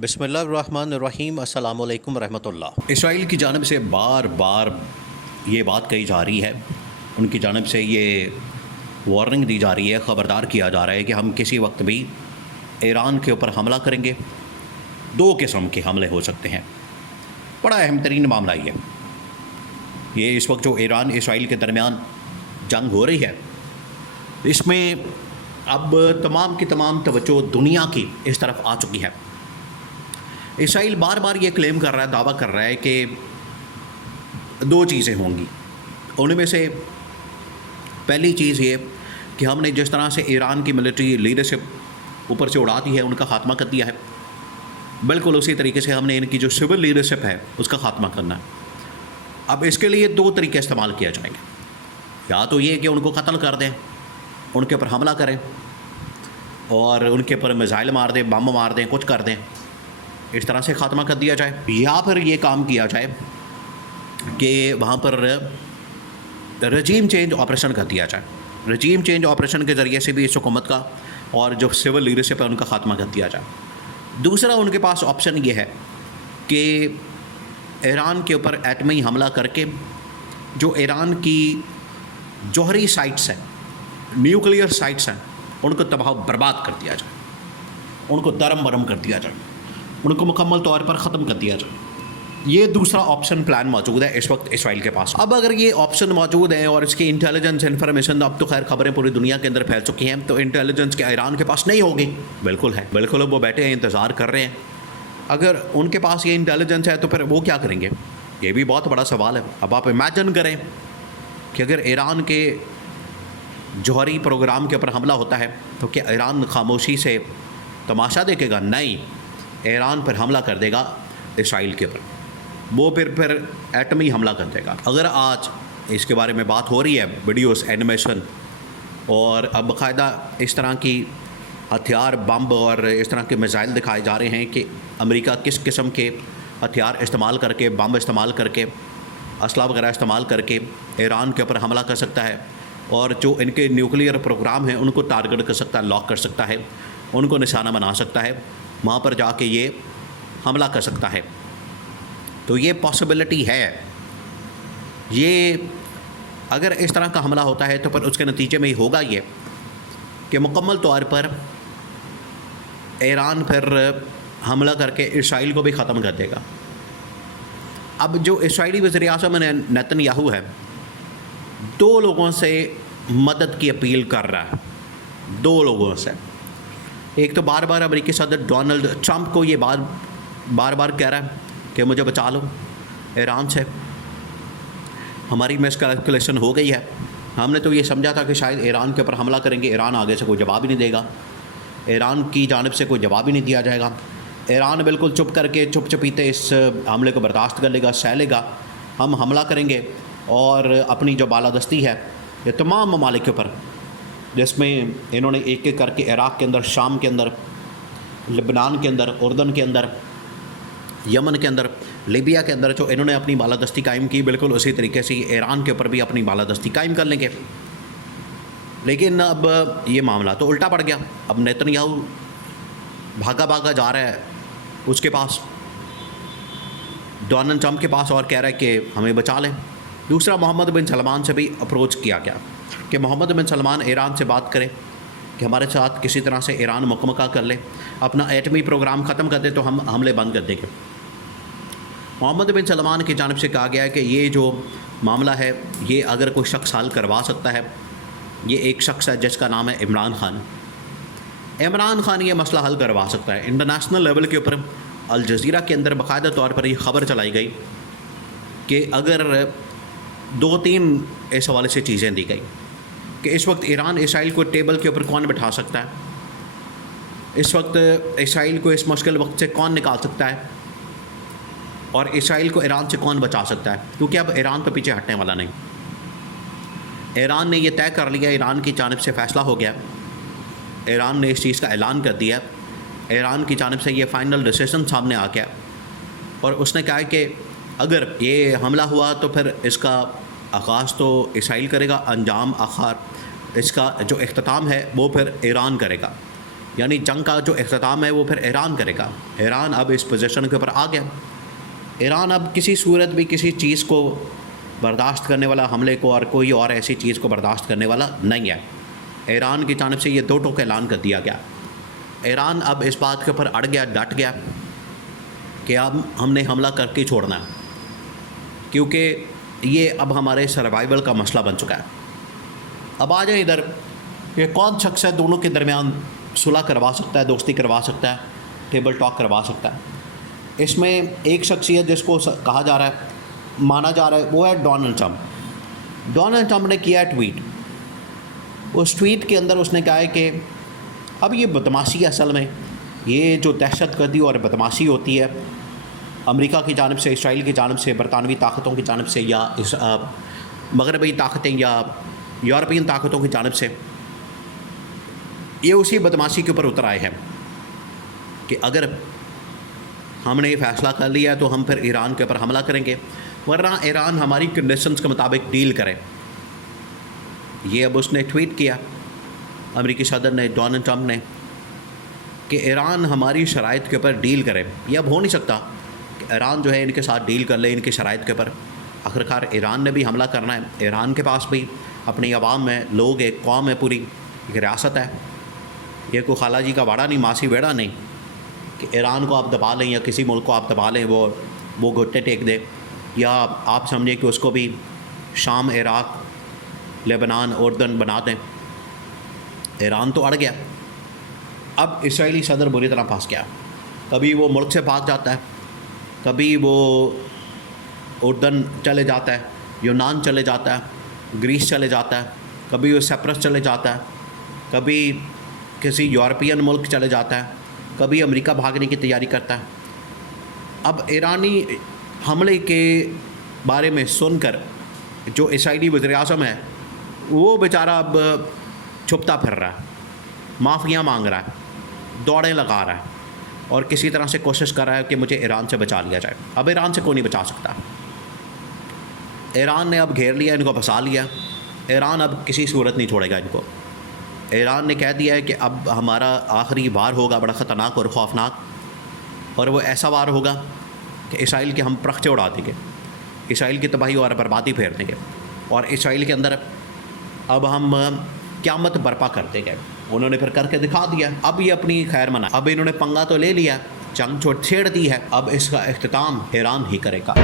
बिस्मिल्लाहिर्रहमानिर्रहीम अस्सलामु अलैकुम रहमतुल्लाह। इसराइल की जानिब से बार बार ये बात कही जा रही है, उनकी जानिब से ये वार्निंग दी जा रही है, ख़बरदार किया जा रहा है कि हम किसी वक्त भी ईरान के ऊपर हमला करेंगे। दो किस्म के हमले हो सकते हैं। बड़ा अहम तरीन मामला ये इस वक्त जो ईरान इसराइल के दरमियान जंग हो रही है, इसमें अब तमाम की तमाम तवज्जो दुनिया की इस तरफ आ चुकी है। इसराइल बार बार ये क्लेम कर रहा है, दावा कर रहा है कि दो चीज़ें होंगी। उनमें से पहली चीज़ ये कि हमने जिस तरह से ईरान की मिलिट्री लीडरशिप ऊपर से उड़ा दी है, उनका ख़ात्मा कर दिया है, बिल्कुल उसी तरीके से हमने इनकी जो सिविल लीडरशिप है उसका ख़ात्मा करना है। अब इसके लिए दो तरीके इस्तेमाल किया जाएंगे। या तो ये कि उनको कत्ल कर दें, उनके ऊपर हमला करें और उनके ऊपर मिसाइल मार दें, बम मार दें, कुछ कर दें, इस तरह से ख़ात्मा कर दिया जाए। या फिर ये काम किया जाए कि वहाँ पर रजीम चेंज ऑपरेशन कर दिया जाए। रजीम चेंज ऑपरेशन के ज़रिए से भी इस हुकूमत का और जो सिविल लीडरशिप है उनका ख़ात्मा कर दिया जाए। दूसरा उनके पास ऑप्शन ये है कि ईरान के ऊपर एटमी हमला करके जो ईरान की जौहरी साइट्स हैं, न्यूक्लियर साइट्स हैं, उनको तबाह बर्बाद कर दिया जाए, उनको दरम बरम कर दिया जाए, उनको मुकम्मल तौर पर ख़त्म कर दिया जाए। ये दूसरा ऑप्शन प्लान मौजूद है इस वक्त इसराइल के पास। अब अगर ये ऑप्शन मौजूद है और इसकी इंटेलिजेंस इन्फॉर्मेशन, अब तो खैर खबरें पूरी दुनिया के अंदर फैल चुकी हैं, तो इंटेलिजेंस के ईरान के पास नहीं होगी? बिल्कुल है, बिल्कुल वो बैठे हैं, इंतज़ार कर रहे हैं। अगर उनके पास ये इंटेलिजेंस है तो फिर वो क्या करेंगे? ये भी बहुत बड़ा सवाल है। अब आप इमेजिन करें कि अगर ईरान के जौहरी प्रोग्राम के ऊपर हमला होता है तो क्या ईरान खामोशी से तमाशा देखेगा? नहीं, ईरान पर हमला कर देगा इसराइल के ऊपर। वो फिर एटमी हमला कर देगा। अगर आज इसके बारे में बात हो रही है, वीडियोस, एनिमेशन, और अब बाकायदा इस तरह की हथियार, बम और इस तरह के मिसाइल दिखाए जा रहे हैं कि अमेरिका किस किस्म के हथियार इस्तेमाल करके, बम इस्तेमाल करके, असला वगैरह इस्तेमाल करके ईरान के ऊपर हमला कर सकता है और जो इनके न्यूक्लियर प्रोग्राम हैं उनको टारगेट कर सकता है, लॉक कर सकता है, उनको निशाना बना सकता है, वहाँ पर जाके ये हमला कर सकता है। तो ये पॉसिबिलिटी है। ये अगर इस तरह का हमला होता है तो फिर उसके नतीजे में ही होगा ये कि मुकम्मल तौर पर ईरान फिर हमला करके इसराइल को भी ख़त्म कर देगा। अब जो इसराइली वज़ीर-ए-आज़म नेतन्याहू है, दो लोगों से मदद की अपील कर रहा है। दो लोगों से। एक तो बार बार अमेरिकी सदर डोनाल्ड ट्रंप को ये बार बार कह रहा है कि मुझे बचा लो ईरान से, हमारी मिसकैलकुलेशन हो गई है, हमने तो ये समझा था कि शायद ईरान के ऊपर हमला करेंगे, ईरान आगे से कोई जवाब ही नहीं देगा, ईरान की जानिब से कोई जवाब ही नहीं दिया जाएगा, ईरान बिल्कुल चुप करके चुपचुपीते इस हमले को बर्दाश्त कर लेगा, सह लेगा, हम हमला करेंगे और अपनी जो बालादस्ती है ये तमाम ममालिक के ऊपर, जिसमें इन्होंने एक एक करके इराक़ के अंदर, शाम के अंदर, लेबनान के अंदर, उर्दन के अंदर, यमन के अंदर, लीबिया के अंदर जो इन्होंने अपनी बालादस्ती कायम की, बिल्कुल उसी तरीके से ईरान के ऊपर भी अपनी बालादस्ती कायम कर लेंगे। लेकिन अब ये मामला तो उल्टा पड़ गया। अब नेतन्याहू भागा भागा जा रहा है उसके पास, डोनाल्ड ट्रंप के पास, और कह रहा है कि हमें बचा लें। दूसरा, मोहम्मद बिन सलमान से भी अप्रोच किया गया कि मोहम्मद बिन सलमान ईरान से बात करें कि हमारे साथ किसी तरह से ईरान मुकम्मल कर ले, अपना एटमी प्रोग्राम ख़त्म कर दे तो हम हमले बंद कर देंगे। मोहम्मद बिन सलमान की जानिब से कहा गया है कि ये जो मामला है ये अगर कोई शख्स हल करवा सकता है, ये एक शख्स है जिसका नाम है इमरान ख़ान। इमरान ख़ान ये मसला हल करवा सकता है। इंटरनेशनल लेवल के ऊपर अल जज़ीरा के अंदर बाकायदा तौर पर ये ख़बर चलाई गई कि अगर दो तीन इस हवाले से चीज़ें दी गई कि इस वक्त ईरान इसराइल को टेबल के ऊपर कौन बिठा सकता है, इस वक्त इसराइल को इस मुश्किल वक्त से कौन निकाल सकता है और इसराइल को ईरान से कौन बचा सकता है, क्योंकि अब ईरान तो पीछे हटने वाला नहीं। ईरान ने यह तय कर लिया, ईरान की जानिब से फ़ैसला हो गया, ईरान ने इस चीज़ का ऐलान कर दिया, ईरान की जानिब से ये फ़ाइनल डिसीजन सामने आ गया और उसने कहा कि अगर ये हमला हुआ तो फिर इसका आगाज़ तो इसराइल करेगा, अंजाम आखिर इसका जो इख्तिताम है वो फिर ईरान करेगा। यानी जंग का जो अख्ताम है वो फिर ईरान करेगा। ईरान अब इस पोजीशन के ऊपर आ गया। ईरान अब किसी सूरत भी किसी चीज़ को बर्दाश्त करने वाला, हमले को और कोई और ऐसी चीज़ को बर्दाश्त करने वाला नहीं है। ईरान की जानिब से ये दो टोक ऐलान कर दिया गया। ईरान अब इस बात के ऊपर अड़ गया, डट गया कि अब हमने हमला करके छोड़ना है, क्योंकि ये अब हमारे सर्वाइवल का मसला बन चुका है। अब आ जाए इधर कि कौन शख्स है दोनों के दरमियान सुलह करवा सकता है, दोस्ती करवा सकता है, टेबल टॉक करवा सकता है। इसमें एक शख्सियत जिसको कहा जा रहा है, माना जा रहा है, वो है डोनाल्ड ट्रंप। डोनाल्ड ट्रंप ने किया ट्वीट। उस ट्वीट के अंदर उसने कहा है कि अब ये बदमाशी असल में, ये जो दहशतगर्दी और बदमाशी होती है अमेरिका की जानिब से, इसराइल की जानिब से, बरतानवी ताकतों की जानिब से, या इस मगरबी ताकतें या यूरोपियन ताकतों की जानिब से, ये उसी बदमाशी के ऊपर उतर आए हैं कि अगर हमने ये फ़ैसला कर लिया तो हम फिर ईरान के ऊपर हमला करेंगे, वरना ईरान हमारी कंडीशंस के मुताबिक डील करे। ये अब उसने ट्वीट किया, अमेरिकी सदर ने, डोनाल्ड ट्रंप ने, कि ईरान हमारी शराइत के ऊपर डील करे। ये अब हो नहीं सकता कि ईरान जो है इनके साथ डील कर ले इनकी शराइत के ऊपर। आखिरकार ईरान ने भी हमला करना है। ईरान के पास भी अपनी आवाम है, लोग, एक कौम है, पूरी एक रियासत है। ये कोई खाला जी का वाड़ा नहीं, मासी वेड़ा नहीं कि ईरान को आप दबा लें या किसी मुल्क को आप दबा लें, वो घुटने टेक दे, या आप समझें कि उसको भी शाम, इराक़, लेबनान, उर्दन बना दें। ईरान तो अड़ गया। अब इसराइली सदर बुरी तरह फंस गया। कभी वो मुल्क से भाग जाता है, कभी वो उर्दन चले जाता है, यूनान चले जाता है, ग्रीस चले जाता है, कभी वो साइप्रस चले जाता है, कभी किसी यूरोपियन मुल्क चले जाता है, कभी अमेरिका भागने की तैयारी करता है। अब ईरानी हमले के बारे में सुनकर जो इसराइली वज़ीर-ए-आज़म है वो बेचारा अब छुपता फिर रहा है, माफ़ियाँ मांग रहा है, दौड़ें लगा रहा है और किसी तरह से कोशिश कर रहा है कि मुझे ईरान से बचा लिया जाए। अब ईरान से कोई नहीं बचा सकता। ईरान ने अब घेर लिया, इनको फंसा लिया। ईरान अब किसी सूरत नहीं छोड़ेगा इनको। ईरान ने कह दिया है कि अब हमारा आखिरी वार होगा, बड़ा ख़तरनाक और ख़ौफनाक, और वो ऐसा वार होगा कि इसराइल के हम प्रख्चे उड़ा देंगे, इसराइल की तबाही और बर्बादी फेर देंगे, और इसराइल के अंदर अब हम क़यामत बर्पा कर देंगे। उन्होंने फिर करके दिखा दिया। अब ये अपनी खैर मना, अब इन्होंने पंगा तो ले लिया, जंग छेड़ दी है, अब इसका इख्तिताम ईरान ही करेगा।